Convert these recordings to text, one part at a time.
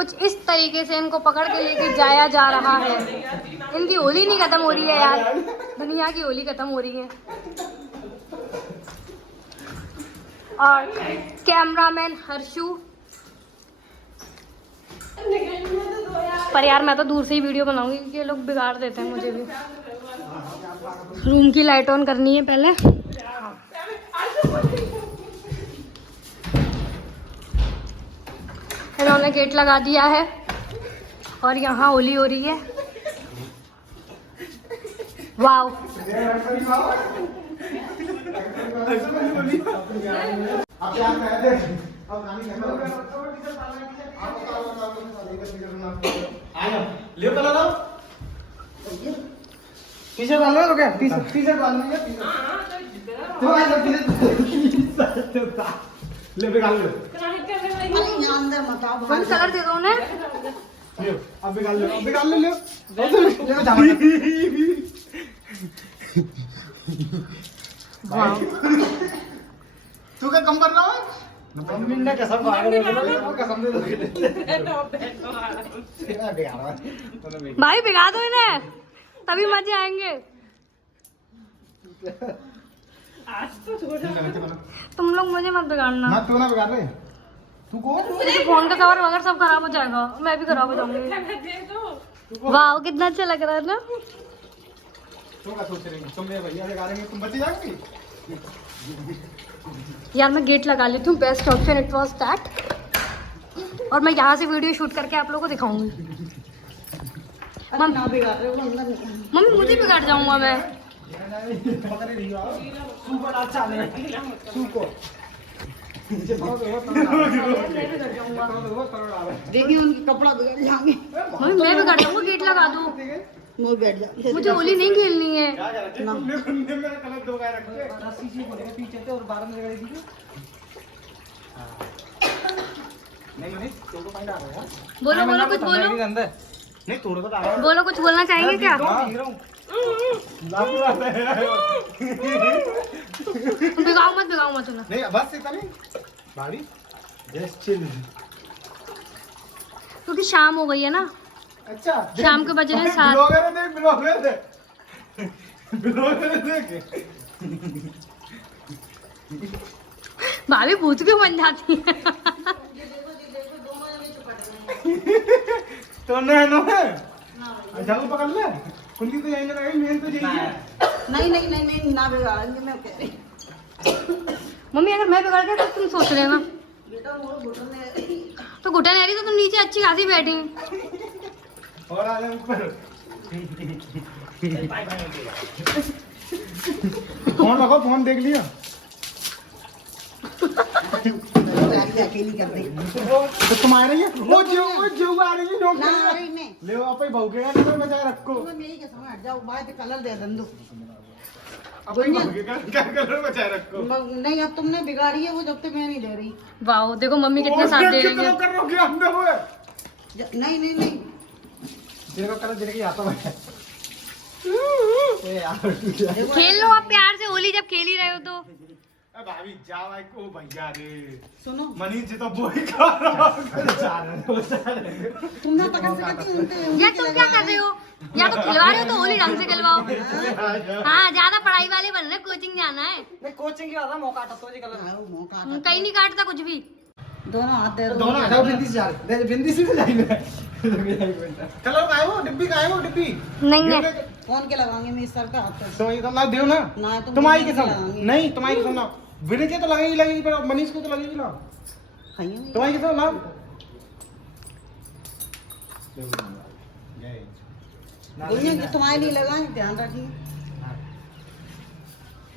कुछ इस तरीके से इनको पकड़ के लेके जाया जा रहा है। इनकी होली नहीं खत्म हो रही है यार, दुनिया की होली खत्म हो रही है। और कैमरामैन हर्षू। पर यार मैं तो दूर से ही वीडियो बनाऊंगी क्योंकि ये लोग बिगाड़ देते हैं मुझे भी। रूम की लाइट ऑन करनी है पहले। इन्होंने गेट लगा दिया है और यहाँ होली हो रही है। वाव। टी-शर्ट डाल लो क्या? टी-शर्ट डाल लो ले निकाल लो। कौन कलर दे दो उन्हें? अब निकाल लो, अब निकाल लो, ले तू क्या कम कर रहा है? मम्मी ने कैसा भाग दे दो, कसम दे दो। भाई बिगा दो इन्हें, तभी मजे आएंगे। तुम लोग मुझे मत बिगाड़ना। ना तू ना बिगाड़ रहे। तू कौन? तो फोन का कवर वगैरह सब खराब हो जाएगा, मैं भी खराब हो जाऊंगी। वाह कितना अच्छा लग रहा है ना। तुम क्या सोच रही हो? तुम मेरे भैया लगा रहे तुम बची जाओगी। यार मैं गेट लगा लेती हूँ, best option it was that. और मैं यहाँ से वीडियो शूट करके आप लोगों को दिखाऊंगी। मम्मी मुझे बिगाड़ जाऊंगा मैं। देखिए उनकी कपड़ा बिगड़ जाएंगे। मम्मी मैं बिगाड़ जाऊंगा, गेट लगा दो। मुंह बैठ जा। मुझे होली नहीं खेलनी है। बोलो बोलो कुछ बोलो। नहीं तोड़ तो आ बोलो कुछ बोलना चाहेंगे क्या? बिगाओ मत उन्हें। नहीं बस इतना नहीं भाभी जस्ट चिल। क्योंकि शाम हो गई है ना। अच्छा शाम के बज रहे हैं 7। भाभी भूत क्यों बन जाती है? तो जाओ पकड़ ले। उनकी तो यही लगाई, मेन तो यही है। नहीं ना बिगाड़ेंगे मैं कह रही। मम्मी अगर मैं बिगड़ गया तो तुम सोच लेना। बेटा वो घुटन है। तो घुटन रही तो तुम नीचे अच्छी खासी बैठी। और आ जाए ऊपर। फोन रखो, फोन देख लिया। अकेली कर दे। तो तुम आ रही है? वो जो आ रही है नोट ना रही मैं। ले आप ही भौंकेगा ना, बचा रखो। तो मेरी के समझ हट जाओ, बाहर से कलर दे दंदो। अब ही भौंकेगा, क्या कलर बचा रखो। नहीं अब तुमने बिगाड़ी है वो, जब तक मैं नहीं दे रही। वाह देखो मम्मी कितने साथ दे रही है। कर रहे हो क्या अंदर हुए? नहीं तेरे को कलर देने की आता है। खेल लो आप प्यार से होली, जब खेल ही रहे हो तो। भाभी जा भाई को भैया रे सुनो मनीष जी तो बोई खा रहा तुम ना पकड़ सकती हो। या तुम क्या कर रहे हो? या तो खिलवा रहे हो तो होली ढंग से खिलवाओ। हाँ ज्यादा पढ़ाई वाले बन रहे, कोचिंग जाना है। मैं कोचिंग की आता मौका आता तो जी कलर मौका कहीं नहीं काटता कुछ भी। दोनों हाथ दे दोनों हटाओ, बिंदी से जा रहे बिंदी से जाएंगे। कलर का है वो डिब्बी का है वो डिब्बी नहीं कौन के लगाएंगे? मैं इस सर का हाथ तो ये ना देव ना ना तुम्हारी कसम नहीं, तुम्हारी कसम ना विनय के तो लगेगी पर मनीष को तो लगेगी ना। तुम्हारी कसम ना। तुम्हारे लिए लगाए, ध्यान रखिए।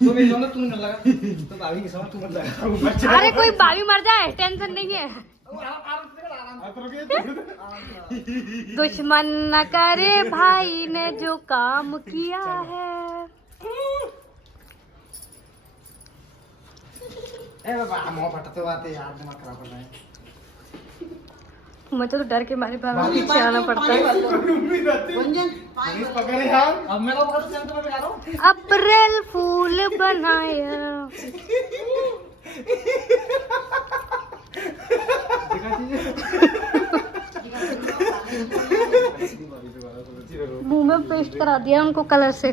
तो मेरी दोनों तू न लगा तो भाभी की समझ तू मत लगा। अरे कोई भाभी मर जाए टेंशन नहीं है। दुश्मन न करे भाई ने जो काम किया है। मुँह फटते बात है यार, दिमाग खराब कर रहा है। मुझे तो डर के मारे पीछे आना पड़ता है। पकड़े यार, अब मेरा बहुत चल तो मैं रहा अप्रैल फूल बनाया। पेस्ट करा दिया उनको कलर से।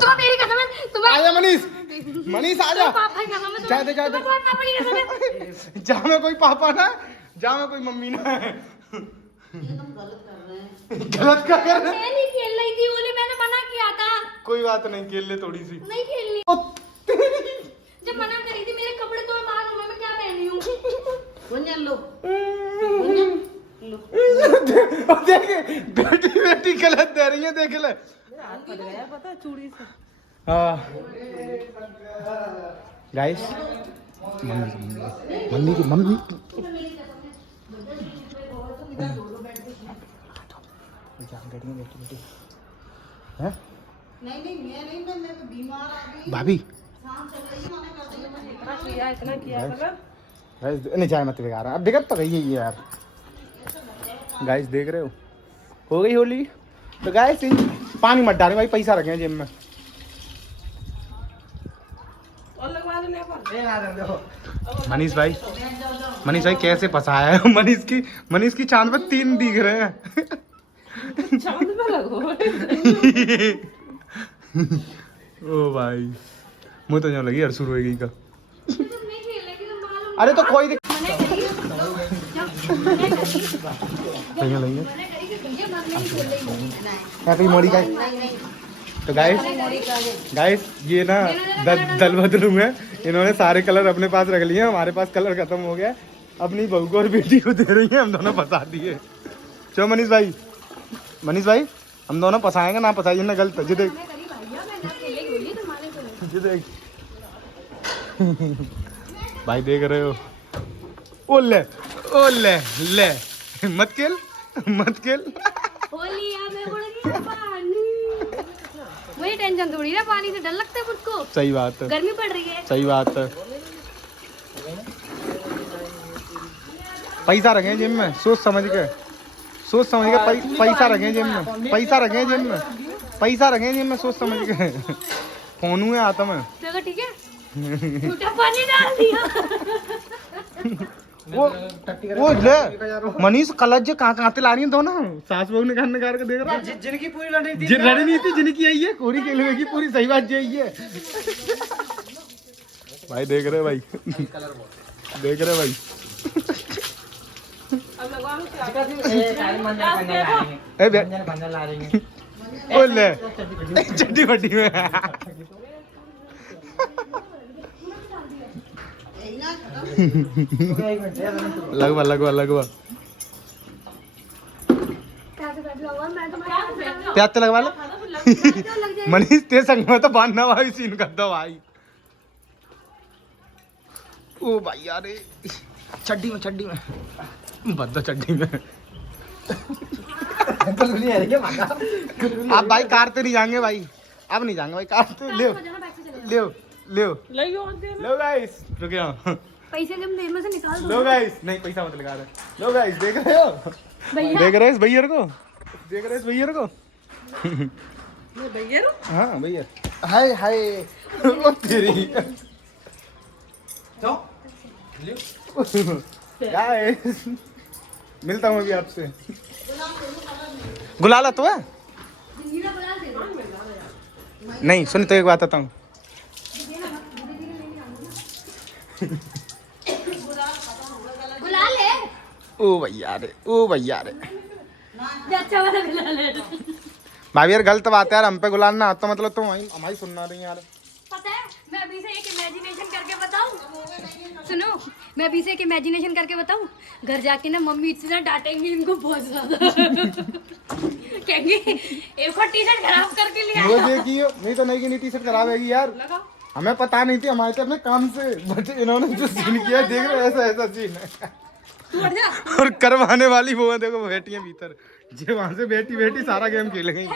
तुम्हें मेरी कसम है, तुम्हें आजा मनीष, मनीष आजा। पापा की कसम है, जा दे, जा दे। तुम्हें पापा की कसम है। जहाँ में कोई पापा ना, जहाँ में कोई मम्मी ना है। ये तुम गलत कर रहे हैं। गलत क्या कर रहे हैं? मैं नहीं खेल रही थी, ओली मैंने मना किया था। कोई बात नहीं, खेल ले थोड़ी सी। नहीं खेलनी। जब मना करी थी मेरे कपड़े तो मालूम है मैं क्या पहनी हूँ। गुंजन लो, गुंजन लो। देख बेटी बेटी गलत दे रही है, देख ले। हाथ फट गया पता चूड़ी से। हाँ गाइस, मम्मी की मम्मी हैं? नहीं मैं नहीं, मैं बीमार आ गई। भाभी शाम चल रही है, मैंने कर दिया, मैं इतना किया गाइस नहीं चाय मत बेकार, अब बिगड़ तो गई है ये यार। गाइस देख रहे हो गई होली। तो गाइस पानी मत डालें भाई, पैसा रखें जेब में। और लगवा देने पर। मनीष भाई कैसे फंसाया है? मनीष की चांद पर 3 दिख रहे हैं। चांद पे लगो। ओ भाई मुझे तो जो लगी हर शुरू हो गई का। नहीं खेल रही थी तो मालूम। अरे तो कोई मना करी कि भैया मैं नहीं खेल रही हूँ। मोड़ी का। तो गाइस ये ना दल बदलू है, इन्होंने सारे कलर अपने पास रख लिए, हमारे पास कलर खत्म हो गया। अपनी बहू को और बेटी को दे रही है, हम दोनों फंसा दिए। चलो मनीष भाई हम दोनों फंसाएंगे ना, फंसाइए ना गलत। जी देख, मैं करी भैया मैं ना खेलेगी होली तो माने को नहीं। जी देख भाई देख रहे हो। ओ ले मत खेल। होली में उड़ गया पानी। वही टेंशन थोड़ी ना, पानी से डर लगता है मुझको। सही बात है, गर्मी पड़ रही है। सही बात है। पैसा रखें जेब में, सोच समझ के पैसा रखें जेब में, पैसा रखें जेब में, सोच समझ के। फोन हुए आता मैं देखो ठीक है। झूठा पानी डाल दिया। वो ले मनीष कलज कहाँ ला रही है दोनों सास बहू ने निकाल के देख रहा है। जिनकी पूरी रणनीति जिनकी यही है, कोरी खेलने की पूरी सही बात यही है। भाई देख रहे भाई, देख रहे भाई। ले चड्डी फटी में लगवा प्याज तो लगवा लो। मनीष ते संग में तो बांधना भाई, सीन कर दो भाई। ओ भाई यार चड्डी में बद्दो चड्डी में। आप भाई कार तो नहीं जाएंगे भाई, अब नहीं जाएंगे भाई कार तो। लो गाइस रुक जाओ, पैसे जब जेब में से निकाल दो। लो गाइस नहीं पैसा मत लगा रहे। लो गाइस देख रहे हो, भैया देख रहे हो इस भैया को, भैया हाँ भैया हाय ओ तेरी। गाइस मिलता हूँ अभी आपसे। गुलाला तो है नहीं, सुन तो एक बात आता हूँ। बुला ले। ओ भैया रे अच्छा वाला बुला ले। भाभी यार गलत बात है यार, हम पे गुलाल ना तो मतलब तुम हमारी सुनना रही यार। पता है मैं अभी से एक इमेजिनेशन करके बताऊं, सुनो मैं अभी से एक इमेजिनेशन करके बताऊं। घर जाके ना मम्मी इतना डांटेंगी इनको बहुत ज्यादा। कहेंगे एक और टी-शर्ट खराब करके लिया। वो देखिए नहीं तो नई की टी-शर्ट खराब हैगी यार, हमें पता नहीं थी, हमारे तो अपने काम से, बट इन्होंने जो सीन किया देख रहे हो, ऐसा सीन है। और करवाने वाली वो है, देखो बेटियां भीतर, जे वहां से बेटी सारा गेम खेलेंगे।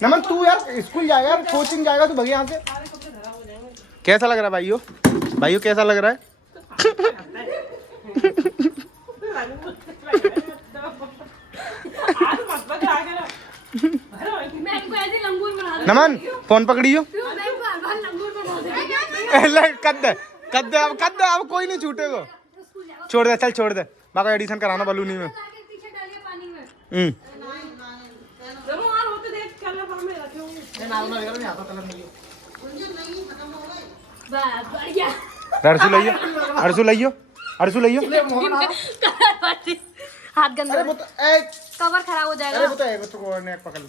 नमन तू यार स्कूल जाएगा यार, कोचिंग जाएगा तू भैया यहाँ से। कैसा लग रहा है भाइयों कैसा लग रहा है? मैं नमन फोन पकड़ियो मैं बार-बार लंगूर बना दे अब कोई नहीं छूटेगा। छोड़ दे चल छोड़ दे बाका एडिशन कराना बलूनी में। पीछे डालिए पानी में। जब और होते देख कलर पर में रखे होंगे। बस बढ़िया। अरसू लाइयो हाथ गंदा। कवर खराब हो जाएगा।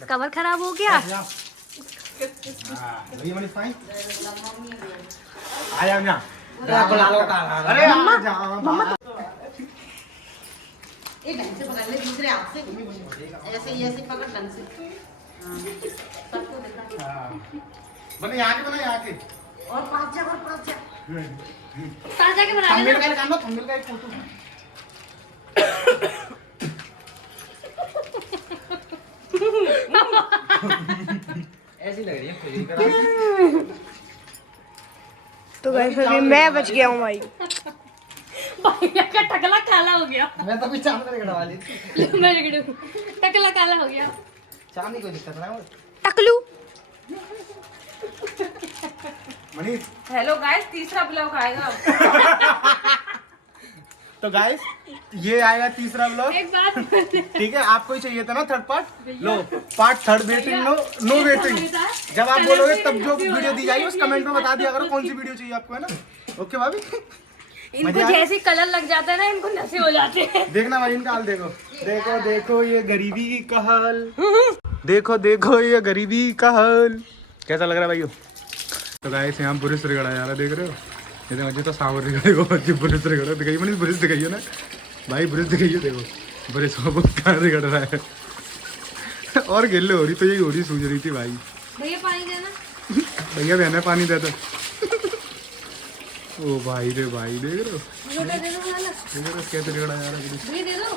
कवर खराब हो गया। ये ढंग से पकड़ ले दूसरे हाथ से ऐसे ही ऐसे पकड़ ढंग से सबको दिखा यहाँ के और पाँच जगह साथ जाके बना लेना। थंबनेल का एक फोटो ऐसी लग रही है। तो गाइस अभी मैं बच गया हूँ भाई। भैया का टकला काला हो गया। मैं तो भी चांद का गड़वा ली थी। मैं रगड़ू। टकला काला हो गया। चांद की कोई दिक्कत ना हो। टकलू मनीष हेलो गाइस तीसरा ब्लॉग आएगा अब। तो गाइस ये आएगा तीसरा ब्लॉग। एक बात ठीक है आपको ही चाहिए था ना थर्ड पार्ट लो part third waiting no waiting. जब आप बोलोगे तब जो वीडियो दी जाएगी उस कमेंट में बता दिया करो कौन सी वीडियो चाहिए आपको है ना। ओके भाभी इनको जैसे कलर लग जाता है ना इनको नशे हो जाते हैं। देखना भाई इनका हाल देखो देखो देखो ये गरीबी का हाल देखो देखो ये गरीबी का हाल कैसा लग रहा है भाइयों। तो गाइस यहाँ पुलिस रिगड़ा जा रहा देख रहे हो ये देखो मुझे तो सावर रिगड़ेगा बच्ची पुलिस रिगड़ा दिखाइए मैंने पुलिस दिखाइए ना भाई पुलिस दिखाइए देखो पुलिस कहाँ रिगड़ रहा है और गिल्ले हो रही तो यही हो रही सूझ रही थी भाई। भैया पानी देना। भैया बहना पानी दे दो। ओ भाई रे भाई देख रहे हो लोटा दे दो वाला। देख रहे हो कैसे रिगड़ा जा रहा है पुलिस। भैया दे दो।